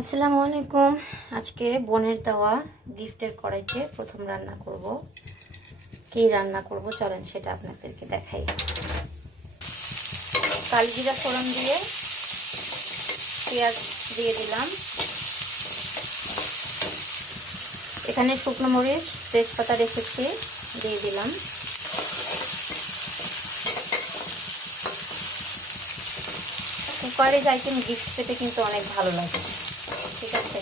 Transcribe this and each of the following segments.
আসসালামু আলাইকুম। আজকে বোনের দেওয়া গিফটের কড়াইতে প্রথম রান্না করব। কি রান্না করব চলেন সেটা আপনাদেরকে দেখাই। কালজিরা ফোড়ন দিয়ে পেঁয়াজ দিয়ে দিলাম। এখানে শুকনো মরিচ তেজপাতা রেখেছি, দিয়ে দিলাম। কুকারের আইটেম গিফট পেতে কিন্তু অনেক ভালো লাগে, ঠিক আছে।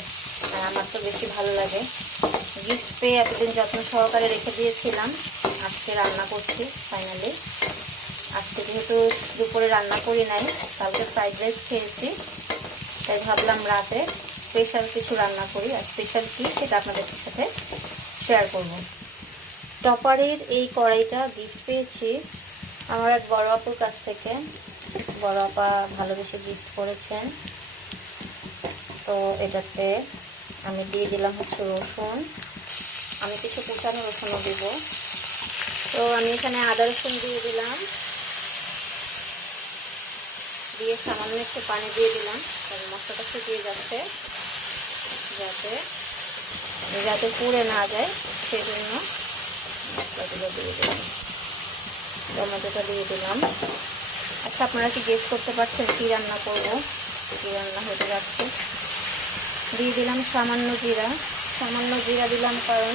আর আমার তো বেশি ভালো লাগে। গিফট পেয়ে এতদিন যত্ন সহকারে রেখে দিয়েছিলাম, আজকে রান্না করছি ফাইনালি। আজকে যেহেতু দুপুরে রান্না করি নাই, কালকে ফ্রাইড রাইস খেয়েছি, তাই ভাবলাম রাতে স্পেশাল কিছু রান্না করি। আর স্পেশাল কি সেটা আপনাদের সাথে শেয়ার করব। টপারের এই কড়াইটা গিফট পেয়েছি আমার এক বড় আপুর কাছ থেকে। বড় আপা ভালোবেসে গিফট করেছেন। তো এটাতে আমি দিয়ে দিলাম হচ্ছে রসুন। আমি কিছু কুচানো রসুনও দিব। তো আমি এখানে আদা রসুন দিয়ে দিলাম, দিয়ে সামান্য একটু পানি দিয়ে দিলাম, কারণ মশলাটা শুকিয়ে যাচ্ছে, যাতে পুড়ে না যায় সেই জন্য মশলাগুলো দিয়ে দিলাম। টমেটোটা দিয়ে দিলাম। আচ্ছা, আপনারা কি গেস করতে পারছেন কী রান্না করব, কী রান্না হতে যাচ্ছে? দিয়ে দিলাম সামান্য জিরা দিলাম, কারণ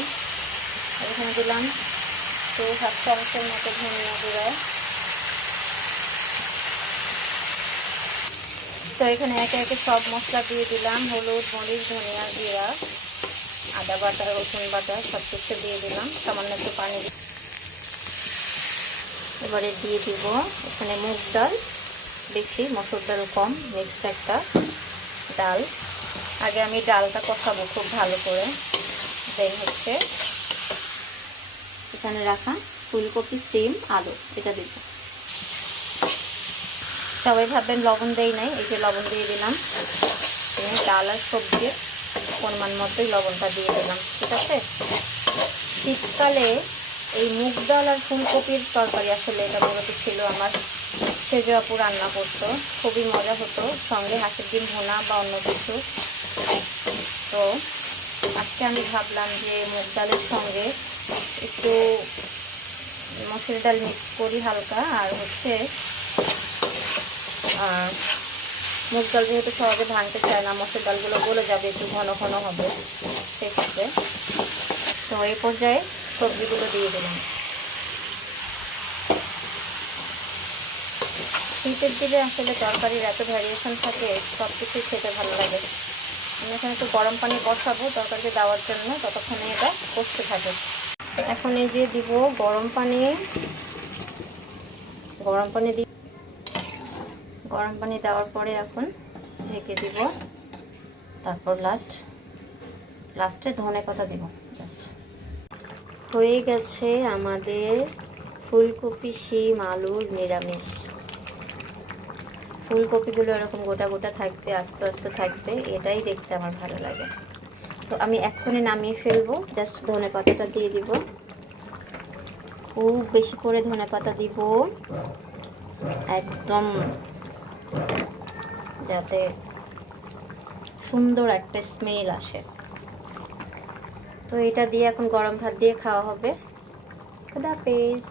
এখানে দিলাম তো 7 চামচের মতো ধনিয়া গুঁড়া। তো এখানে একে একে সব মশলা দিয়ে দিলাম, হলুদ, মরিচ, ধনিয়া, জিরা, আদা বাটা, রসুন বাটা সব কিছু দিয়ে দিলাম। সামান্য একটু পানি। এবারে দিয়ে দিব এখানে মুগ ডাল, বেশি মসুর ডাল কম, মিক্সড একটা ডাল। আগে আমি ডালটা কষাবো খুব ভালো করে। দেন হচ্ছে এখানে রাখা ফুলকপি, সিম, আলু এটা দিব। সবাই ভাববেন লবণ দেই নাই, এই যে লবণ দিয়ে দিলাম। ডাল আর সবজির পরিমাণ মতোই লবণটা দিয়ে দিলাম, ঠিক আছে। শীতকালে এই মুগ ডাল আর ফুলকপির তরকারি আসলে এটা মূলত ছিল আমার সেজ আপু রান্না করতো, খুবই মজা হতো। সঙ্গে হাঁসের ডিম ভুনা বা অন্য কিছু। তো আজকে আমি ভাবলাম যে মুগ ডালের সঙ্গে একটু মসুর ডাল মিক্স করি হালকা, আর হচ্ছে মুগ ডাল যেহেতু সহজে ভাঙতে চায় না, মসুর ডালগুলো গলে যাবে, একটু ঘন ঘন হবে সেক্ষেত্রে। তো এই পর্যায়ে সবজিগুলো দিয়ে দিলাম। শীতের দিনে আসলে তরকারির এত ভ্যারিয়েশন থাকে, সব কিছুই খেতে ভালো লাগে। আমি এখানে একটু গরম পানি বসাবো তরকারিতে দেওয়ার জন্য, ততক্ষণে এটা কষতে থাকে। এখন এই যে দিব গরম পানি গরম পানি দেওয়ার পরে এখন ঢেকে দিব। তারপর লাস্টে ধনেপাতা দিব। জাস্ট হয়ে গেছে আমাদের ফুলকপি, শিম, আলুর নিরামিষ। ফুলকপিগুলো এরকম গোটা গোটা থাকবে, আস্তে আস্তে থাকবে, এটাই দেখতে আমার ভালো লাগে। তো আমি এক্ষুনি নামিয়ে ফেলবো। জাস্ট ধনেপাতাটা দিয়ে দিব, খুব বেশি করে ধনেপাতা দিব, একদম যাতে সুন্দর একটা স্মেল আসে। তো এটা দিয়ে এখন গরম ভাত দিয়ে খাওয়া হবে। খুদা হাফেজ।